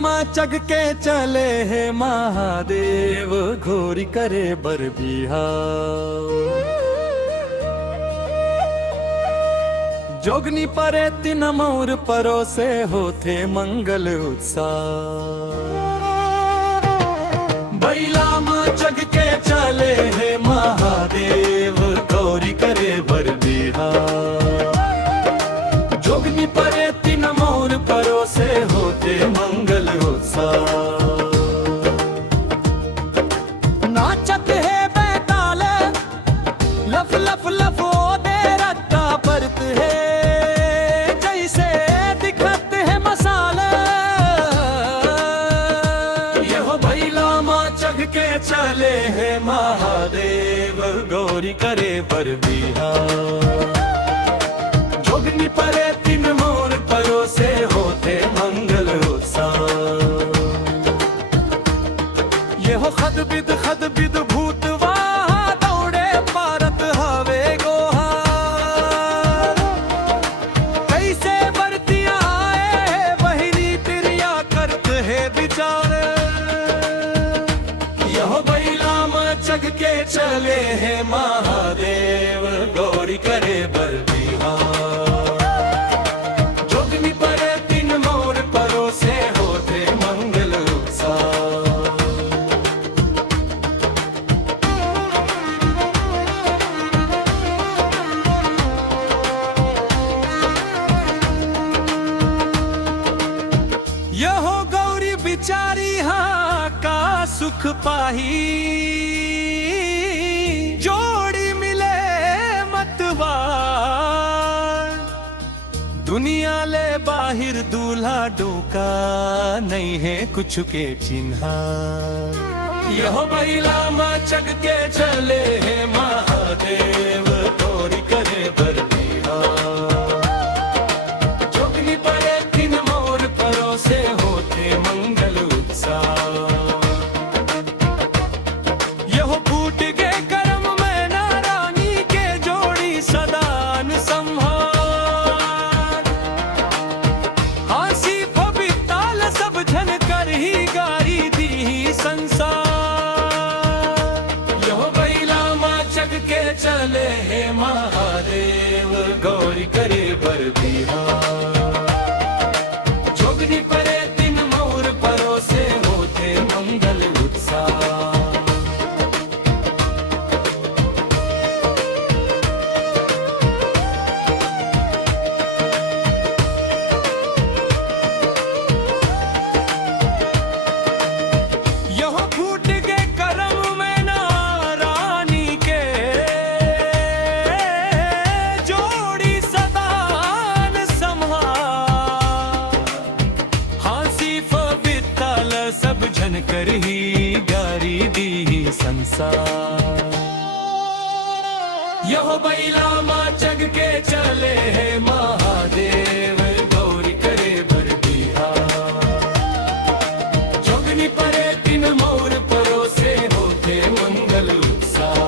चग के चले है महादेव, घोरी करे बर बिहार। जोगनी परे तीन मोर परोसे होते मंगल उत्साह। बैलामा चग के चले है महादेव, गौरी करे बर बिहार। जोगनी परे तीन मोर परोसे होते मंगल उत्साह। नाचत है बैताल लफ लफ लफ दे रत्ता परत है, के चले है महादेव, गौरी करे बर बिहार। जोगनी परे तीन मोर परोसे होते मंगल उत्साह। ये हो खद बिद भूत वहाँ दौड़े पारत हवे गोहार। कैसे बरतिया आए बहिरी तिरिया करत है विचार। चग के चले है महादेव, गौरी करे बर बिहार। जोगनी परे तीन मोर परोसे होते मंगल उत्साह। यहो गौरी बिचारी हाँ का सुख पाही, दुनिया ले बाहिर दूल्हा डोका नहीं है कुछ के चिन्हा। यह बैलामा चग के चले है महादेव, गौरी करे बर बिहार। जोगनी परे तीन मोर परोसे होते मंगल उत्साह। यह फूट के करम में ना रानी के जोड़ी सदान संभाल। चले है महादेव, गौरी करे बर बिहार। जोगनी परे तीन मोर परोसे होते मंगल उत्साह। यह फूट के करम में ना रानी के सब झन कर ही गारी दी संसार। यह बैलामा चग के चले है महादेव, गौरी करे बर बिहार। जोगनी परे तीन मोर परोसे होते मंगल उत्साह।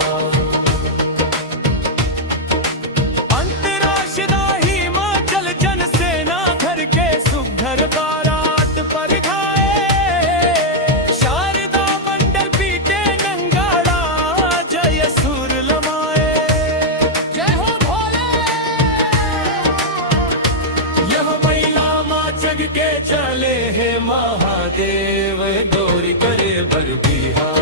अंतराशदा हिमाचल जन सेना घर के सुघर बारात पर के चले है महादेव, गौरी करे बर बिहार।